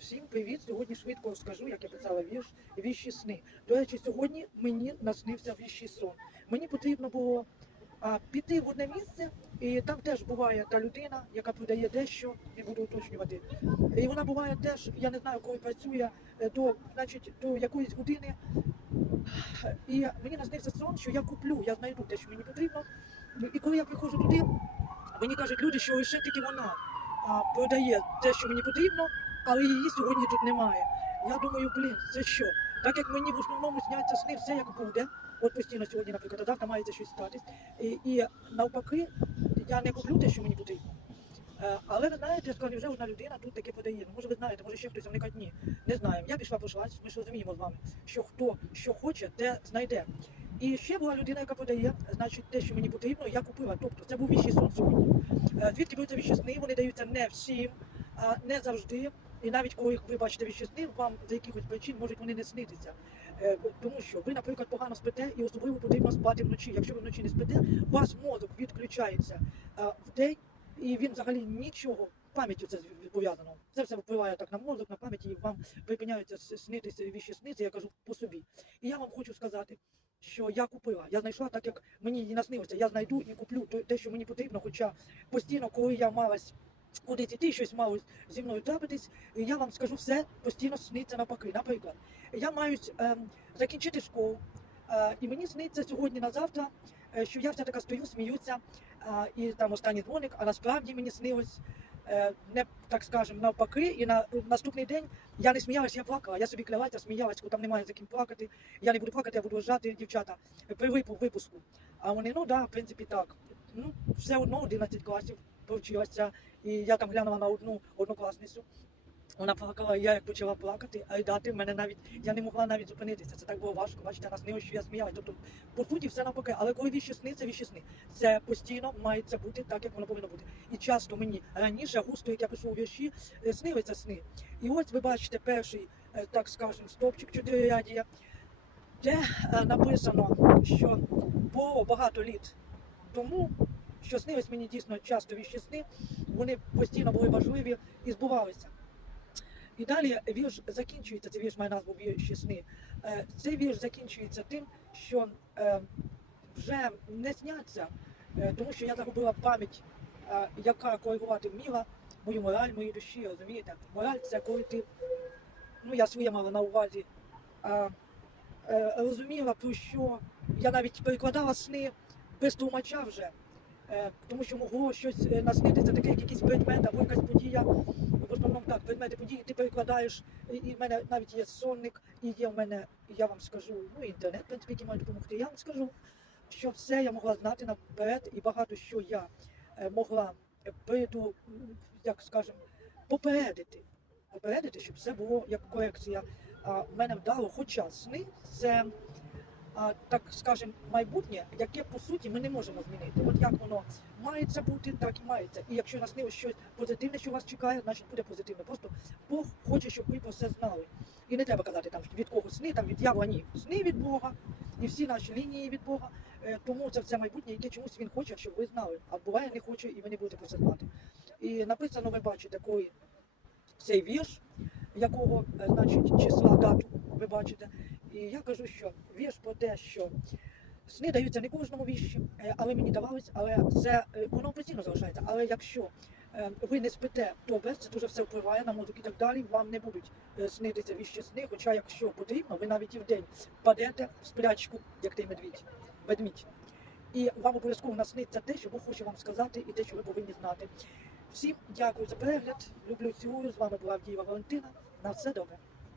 Всім привіт! Сьогодні швидко розкажу, як я писала вірш віщі сни. До речі, сьогодні мені наснився віщий сон. Мені потрібно було а, піти в одне місце, і там теж буває та людина, яка продає дещо, не буду уточнювати. І вона буває теж, я не знаю, коли працює е, до, значить, до якоїсь години. І мені наснився сон, що я куплю, я знайду те, що мені потрібно. І коли я приходжу туди, мені кажуть люди, що лише тільки вона продає те, що мені потрібно, але її сьогодні тут немає. Я думаю, блін, це що? Так як мені в основному сняться сни все як буде. От постійно сьогодні, наприклад, завтра має щось статись. І, і навпаки, я не куплю те, що мені потрібно. Е, Але ви знаєте, сказав, вже одна людина тут таке подає. Ну, може, ви знаєте, може ще хтось, а вони ні, не знаємо. Я пішла прошлась, ми ж розуміємо з вами, що хто що хоче, те знайде. І ще була людина, яка подає, значить, те, що мені потрібно, я купила. Тобто це був віщий сон сьогодні. Е, Звідки беруться віщі сни, вони даються не всім, а не завжди. І навіть коли ви бачите віщі вам за якихось причин можуть вони не снитися. Е, Тому що ви, наприклад, погано спите і особливо потрібно спати вночі. Якщо ви вночі не спите, вас мозок відключається е, в день, і він взагалі нічого. Пам'яттю це пов'язано. Це все впливає так на мозок, на пам'ять, і вам припиняються снитися віщі сни, я кажу по собі. І я вам хочу сказати, що я купила. Я знайшла так, як мені і наснилося. Я знайду і куплю те, що мені потрібно. Хоча постійно, коли я малась кудись іти, щось мало зі мною трапитись, і я вам скажу все постійно сниться навпаки. Наприклад, я маю ем, закінчити школу, е, і мені сниться сьогодні на завтра, е, що я вся така стою, сміюся, е, і там останній дзвоник, а насправді мені снилось. е, Не так скажемо навпаки, і на наступний день я не сміялась, я плакала. Я собі клялася, сміялась, бо там немає за ким плакати. Я не буду плакати, я буду вважати дівчата при випуску. А вони, ну да, в принципі, так. Ну, все одно 11 класів повчилася, і я там глянула на одну однокласницю. Вона плакала, і я як почала плакати, а й дати мене навіть я не могла навіть зупинитися. Це так було важко. Бачите, нас не що я сміялась. Тобто, по суті, все навпаки. Але коли віщі сни, це віщі сни. Це постійно має це бути так, як воно повинно бути. І часто мені раніше, густо, як я пишу у вірші, е, снилися сни. І ось ви бачите перший, е, так скажемо, стовпчик чотирирядія, де е, написано, що було багато літ тому, що снились мені дійсно часто віщі сни, вони постійно були важливі і збувалися. І далі вірш закінчується, цей вірш має назву вірші сни. Е, Цей вірш закінчується тим, що е, вже не сняться, е, тому що я загубила пам'ять, яка коригувати вміла мою мораль, мої душі, розумієте? Мораль це коли ти, ну я своє мала на увазі, розуміла, про що я навіть перекладала сни без тлумача вже. Е, Тому що могло щось е, наснитися, таке як якийсь предмет або якась подія. В основному так, предмети події ти перекладаєш, і- в мене навіть є сонник, і є в мене, я вам скажу, ну інтернет, в принципі, який має допомогти. Я вам скажу, що все я могла знати наперед, і багато що я е, могла приду, як скажемо, попередити. Попередити, щоб все було як корекція. А в мене вдало, хоча сни це так скажем, майбутнє, яке по суті ми не можемо змінити. От як воно мається бути, так і мається. І якщо наснилось щось позитивне, що вас чекає, значить буде позитивне. Просто Бог хоче, щоб ви про це знали. І не треба казати там від кого сни, там від явла ні. Сни від Бога, і всі наші лінії від Бога. Е, Тому це все майбутнє, яке чомусь він хоче, щоб ви знали. А буває не хоче, і ви не будете про це знати. І написано, ви бачите, коли цей вірш, якого е, значить числа дату ви бачите. І я кажу, що вірш про те, що сни даються не кожному вірші, е, але мені давались, але це е, воно постійно залишається. Але якщо е, ви не спите, то без це дуже все впливає на мозок і так далі. Вам не будуть снитися віщі сни. Хоча, якщо потрібно, ви навіть і в день падете в сплячку, як той медвідь, ведмідь. І вам обов'язково насниться те, що Бог хоче вам сказати, і те, що ви повинні знати. Всім дякую за перегляд. Люблю цілую. З вами була Авдієва Валентина. На все добре.